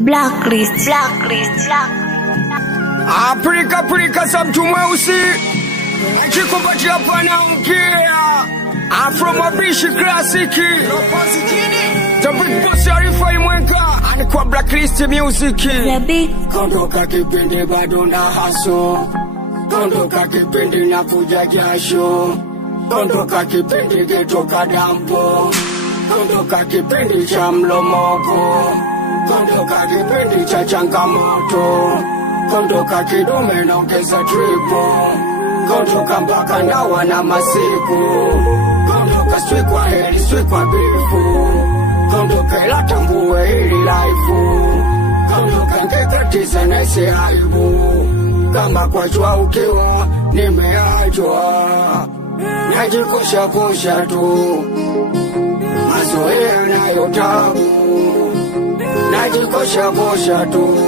Blacklist. Afrika za mtu mweusi Chikupatia pana mkia Afro mabishi klasiki Tabit bosi Arifa Imwenka Anikuwa Blacklist music Kondoka kipindi bado na haso Kondoka kipindi na kuja jasho Kondoka kipindi getoka dampo Kondoka kipindi cha mlomoko Kondoka kipindi cha changamoto Kondoka kidume naongeza tripo Kondoka mpaka na wana masiku Kondoka swikwa heli swikwa bifu Kondoka ila tambue hili laifu Kondoka ngekatiza na isi aibu Kama kwa jua ukiwa nimeachwa Najikosha tu Mazoea nayo tabu Najikosha tu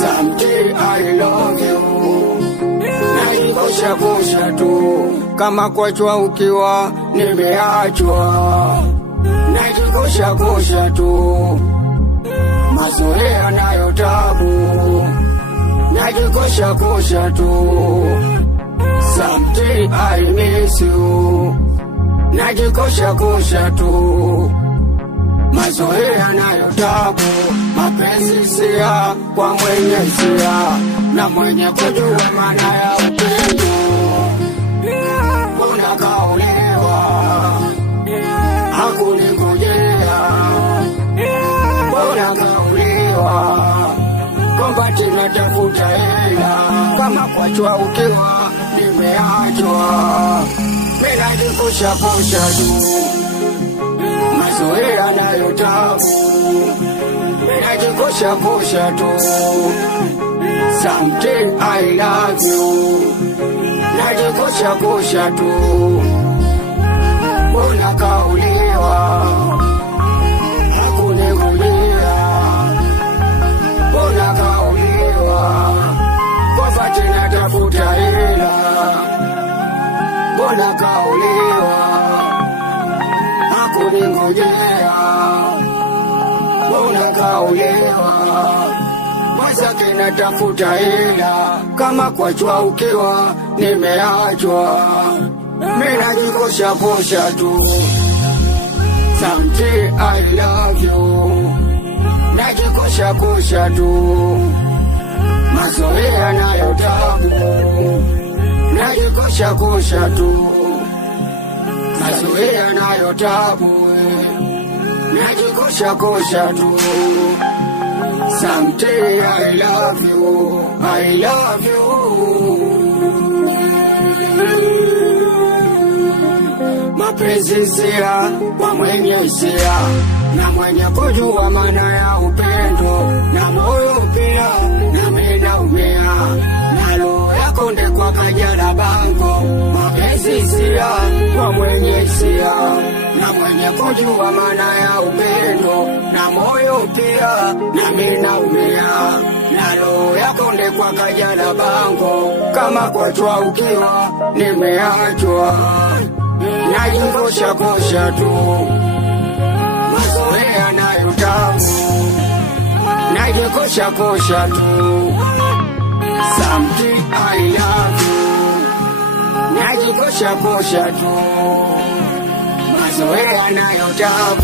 Someday I love you Najikosha tu Kama kwa jua ukiwa nimeachwa Najikosha tu Mazoea nayo tabu Najikosha tu Someday I miss you Najikosha tu Mazoea nayo tabu Mapenzi sia kwa mwenye sia Na mwenye kujua maana ya upendo Unakaolewa Hakuningojea Unakaolewa Kombati natafuta hela Kama kwa chua ukiwa nimeachwa Ninajikosha tu Mazoea nayo tabu Ninajikosha tu Someday I love you Najikosha tu Unakauliwa Hakunigulia Unakauliwa Kofati natafuta hela Unakauliwa Hakuningojea Unakauliwa Mwenzake natafuta hela Kama kwa chua ukiwa nimeachwa Ninajikosha tu Someday I love you Najikosha tu Mazoea nayo tabu Najikosha tu Mazoea nayo tabu Najikosha tu Someday I love you Mapenzi sia kwa mwenye isia Na mwenye kujua maana ya upendo Na moyo pia na minaumia Na roho yako ndekwa kajala bango Mapenzi sia kwa mwenye isia Na mwenye kujua maana ya upendo Na moyo pia na minaumia Na roho yako ndekwa kajala bango Kama kwa chua ukiwa nimeachwa Najikosha tu Mazoea nayo tabu Najikosha tu Someday I love you Najikosha tu Mazoea nayo tabu